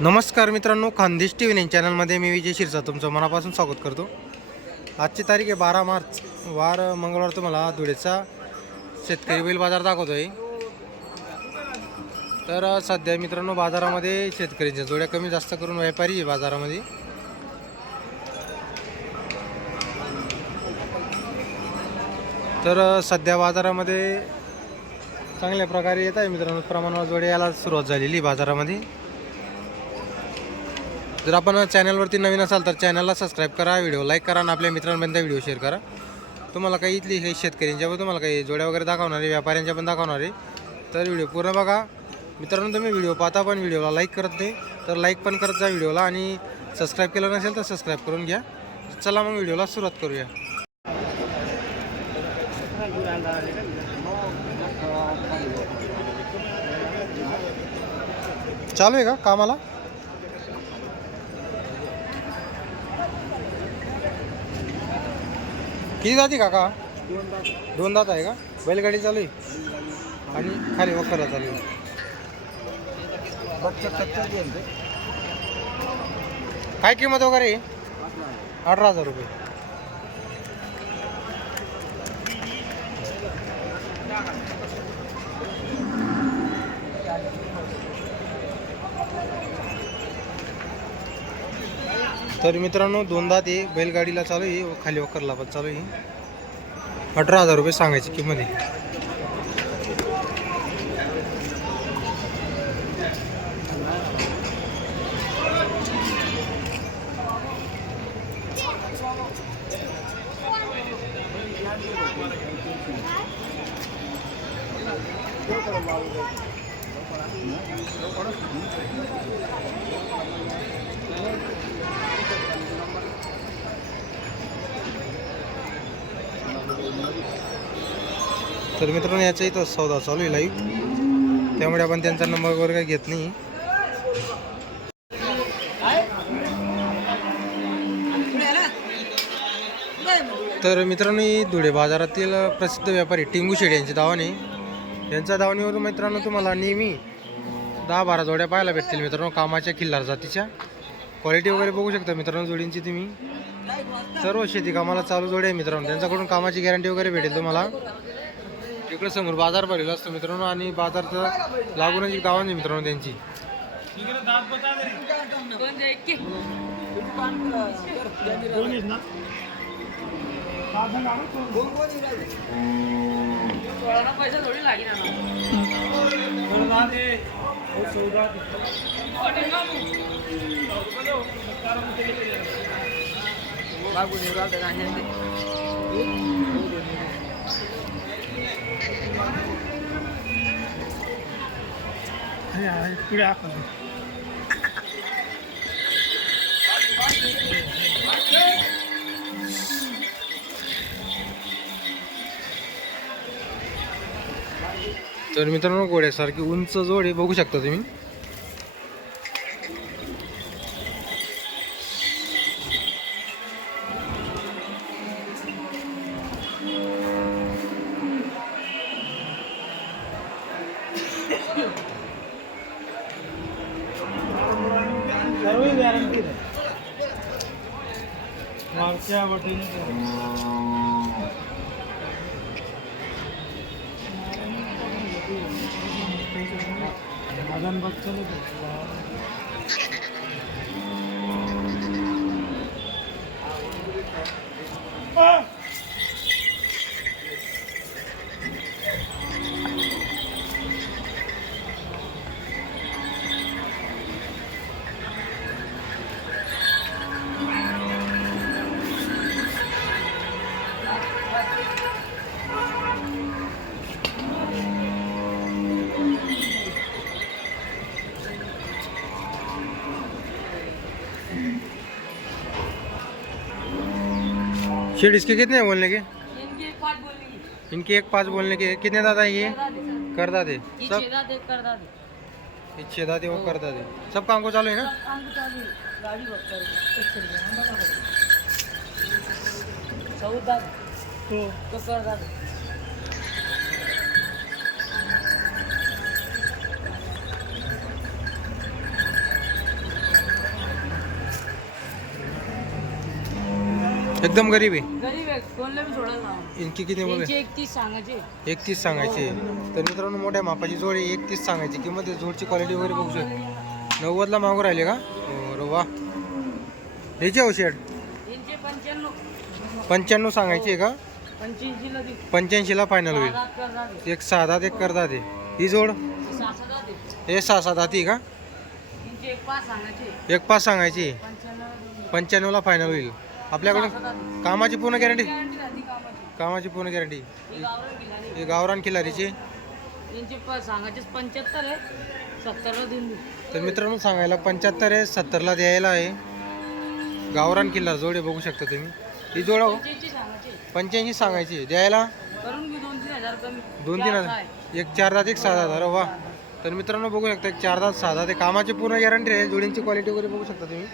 नमस्कार मित्रांनो, Khandesh T V चॅनलमध्ये मी विजय शिरसा तुमचं मनापासून स्वागत करतो। आजची तारीख आहे 12 मार्च, वार मंगळवार। तुम्हाला धुळेचा शेतकरी बैल बाजार दाखवतोय। तर सध्या मित्रांनो बाजारामध्ये शेतकऱ्यांच्या जोड्या कमी जास्त करून व्यापारी आहे बाजारामध्ये। तर सध्या बाजारामध्ये चांगल्या प्रकारे येत आहे मित्रांनो, प्रमाणावर जोड्या यायला सुरुवात झालेली बाजारामध्ये। जर आपण चॅनलवरती नवीन असाल तर चॅनलला सबस्क्राईब करा, व्हिडिओ लाईक करा आणि आपल्या मित्रांपर्यंत व्हिडिओ शेअर करा। तुम्हाला काही इथली काही शेतकऱ्यांच्या व तुम्हाला काही जोड्या वगैरे दाखवणार आहे, व्यापाऱ्यांच्या पण दाखवणार आहे। तर व्हिडिओ पूर्ण बघा मित्रांनो। तुम्ही व्हिडिओ पाहता पण व्हिडिओला लाईक करत नाही, तर लाईक पण करत जा व्हिडिओला, आणि सबस्क्राईब केलं नसेल तर सबस्क्राईब करून घ्या। चला मग व्हिडिओला सुरुवात करूया। चालू आहे का कामाला? किती जाती काका? दोन दात आहे का? बैलगाडी चालू आहे आणि खाली वखरा चालू आहे। काय किंमत वगैरे? 18,000 रुपये। तर मित्रांनो दोन दात आहे, बैलगाडीला चालू आहे व खाली वखरला पण चालू आहे। 18,000 रुपये सांगायची किंमत आहे। तर मित्रांनो याचा इथं सौदा चालू आहे लाईव्ह, त्यामुळे आपण त्यांचा नंबर वगैरे काही घेत नाही। तर मित्रांनो धुळे बाजारातील प्रसिद्ध व्यापारी टिंगू शेड यांची दावणी, यांच्या दावणीवरून मित्रांनो तुम्हाला नेहमी 10-12 जोड्या पाहायला भेटतील मित्रांनो, कामाच्या खिल्लार जातीच्या। क्वालिटी वगैरे बघू शकता मित्रांनो जोडींची तुम्ही। सर्व शेती कामाला चालू जोड्या आहे मित्रांनो, त्यांच्याकडून कामाची गॅरंटी वगैरे भेटेल तुम्हाला। इकडे समोर बाजार भरलेला असतो मित्रांनो, आणि बाजारचं लागूनच एक गावांची मित्रांनो त्यांची। तर मित्रांनो घोड्यासारखी उंच जोड आहे, बघू शकता तुम्ही। शेड इसके कितने बोलने के? इनके 1-5 बोलने के। कितने दादा है ये? करदा दे सब, छेदा दे वो करदा दे, सब काम को चालू है ना? तो करदा दे। एकदम गरीब आहे. गरीब आहे, कोणला बी सोडायला. इनकी किती बोले? 31 सांगायचे. 31 सांगायचे. तर मित्रांनो मोठ्या मापाची जोड आहे, 31 सांगायची किंमत आहे. जोडची क्वालिटी वगैरे बघू शकतो. 90ला मागू राहिले का? अरे वा. ह्याची औषध यांचे 95. 95 सांगायची आहे का? 85 ला दे. 85ला फायनल होईल. सात करणार आहे. एक 6 दात एक करतात ते. ही जोड 6 दे. हे 6 दाती का? यांचे 1.5 सांगायचे. एक 5 सांगायची. 95 95ला फायनल होईल. आपल्याकडून कामाची पूर्ण गॅरंटी. गॅरंटी राहते कामाची. कामाची पूर्ण गॅरंटी. ही गावरान गिलारी. हे गावरान खिलारीची. यांचे सांगायचे 75 आहे, 70 ला देऊन देऊ. तर मित्रांनो सांगायला 75 आहे, 70ला द्यायला आहे. गावरान किल्लार जोड आहे, बघू शकता तुम्ही. ही जोड 85 सांगायचे. 85 सांगायची. द्यायला करून घेऊ 2-3 हजार कमी. 2-3 हजार. एक 4 दात एक 6 दात. अरे वा. तर मित्रांनो बघू शकता एक 4 दात 6 दात. कामाची पूर्ण गॅरंटी आहे. जोडींची क्वालिटी वगैरे बघू शकता तुम्ही.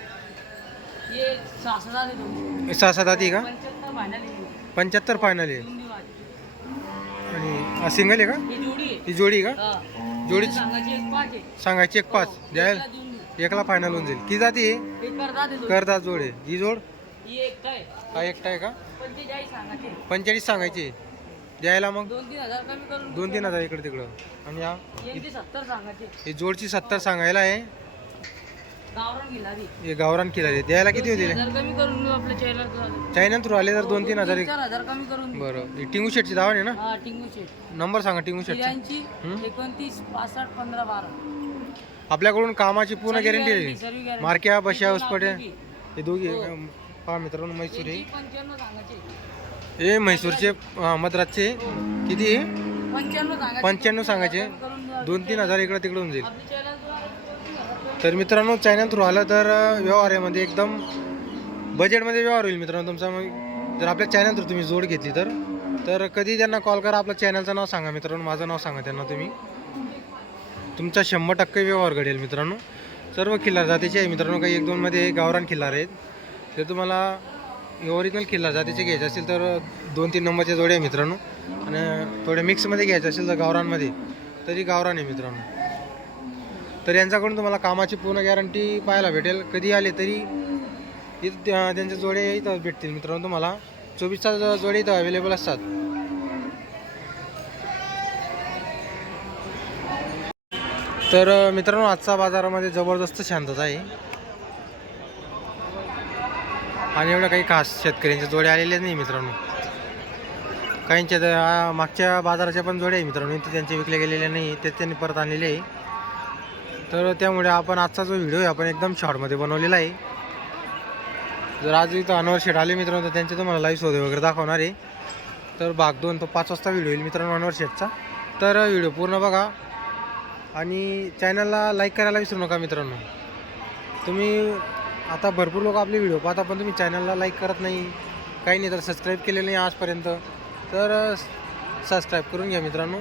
ये 6 दे दोन. हे 6 दाती का? 75 फायनल आहे. 75 फायनल आहे. देऊन देऊ आज. आणि सिंगल आहे का? ही जोडी आहे. ही जोडी का? हा. जोडी सांगायचे 1.5 आहे. सांगायची एक 5 द्यायला. त्याला देऊन देऊ. एकला फायनल होऊन जाईल. किती जाती आहे? हे करता दे दोन. करतात जोड आहे. ही जोड ही एक आहे. हा एकटा आहे का? 45 सांगायचे. 45 सांगायची. द्यायला मग 2-3 हजार कमी करून 2-3 हजार इकडे तिकडं. आणि हा यांचे 70 सांगायचे. ही जोडची 70 सांगायला आहे. गावरान गिलारी. हे गावरान किल्ला द्यायला किती होतील? 2-3 हजार कमी करून देऊ आपल्या चॅनल. चायना थ्रू आले तर 2-3 हजार. 4 हजार कमी करून देऊ. बरं. ही टिंगू शेटची दावा आहे ना? हा टिंगू शेट. नंबर सांगा टिंगू शेटचा. 83 29 65 15 12. आपल्याकडून कामाची पूर्ण सर्व गॅरंटी guarantee, आहे. सर्व guarantee. मार्क्या बशा पूर्ण उसपट्या आपली. हे दोघी पहा मित्रांनो म्हैसूर यांची आहे. 95 सांगायचे. हे म्हैसूरचे मद्रासचे किती आहे? 95 सांगायचे. 95 सांगायचे. करून देऊ. 2-3 हजार इकडे तिकडे होऊन जाईल. आपल्या चॅनल 2-3 हजार. तर मित्रांनो चॅनल थ्रू आलं तर व्यवहारामध्ये एकदम बजेटमध्ये व्यवहार होईल मित्रांनो तुमचा. मग जर आपल्या चॅनल थ्रू तुम्ही जोड घेतली तर कधी त्यांना कॉल करा. आपल्या चॅनलचं नाव सांगा मित्रांनो, माझं नाव सांगा त्यांना तुम्ही. तुमचा 100% व्यवहार घडेल मित्रांनो. सर्व खिल्लार जातीचे आहे मित्रांनो. काही 1-2 मध्ये गावरान खिल्लार आहेत. ते तुम्हाला ओरिजिनल खिल्लार जातीचे घ्यायचे असेल तर 2-3 नंबरचे जोडे आहे मित्रांनो. आणि थोडे मिक्समध्ये घ्यायचे असेल तर गावरानमध्ये तरी गावरान आहे मित्रांनो. तर यांच्याकडून तुम्हाला कामाची पूर्ण गॅरंटी पाहायला भेटेल. कधी आले तरी इथं त्यांचे जोडे इथं भेटतील मित्रांनो तुम्हाला. 24 तास जोडे इथं अवेलेबल असतात. तर मित्रांनो आजचा बाजारामध्ये जबरदस्त शांतता आहे. आणि एवढ्या काही खास शेतकऱ्यांचे जोडे आलेले नाही मित्रांनो. काहींच्या मागच्या बाजाराच्या पण जोडे आहे मित्रांनो, ते त्यांचे विकले गेलेले नाही, ते त्यांनी परत आणलेले आहे. तर त्यामुळे आपण आजचा जो व्हिडिओ आहे आपण एकदम शॉर्टमध्ये बनवलेला आहे. जर आज इथं अनवर शेट आले मित्रांनो तर त्यांचे तुम्हाला लाईव्ह सौदे वगैरे दाखवणार आहे. तर भाग 2 तो 5 वाजता व्हिडिओ येईल मित्रांनो अनवर शेटचा. तर व्हिडिओ पूर्ण बघा आणि चॅनलला लाईक करायला विसरू नका मित्रांनो. तुम्ही आता भरपूर लोक आपले व्हिडिओ पाहता पण तुम्ही चॅनलला लाईक करत नाही, काही नाही. तर सबस्क्राईब केलेलं नाही आजपर्यंत तर सबस्क्राईब करून घ्या मित्रांनो.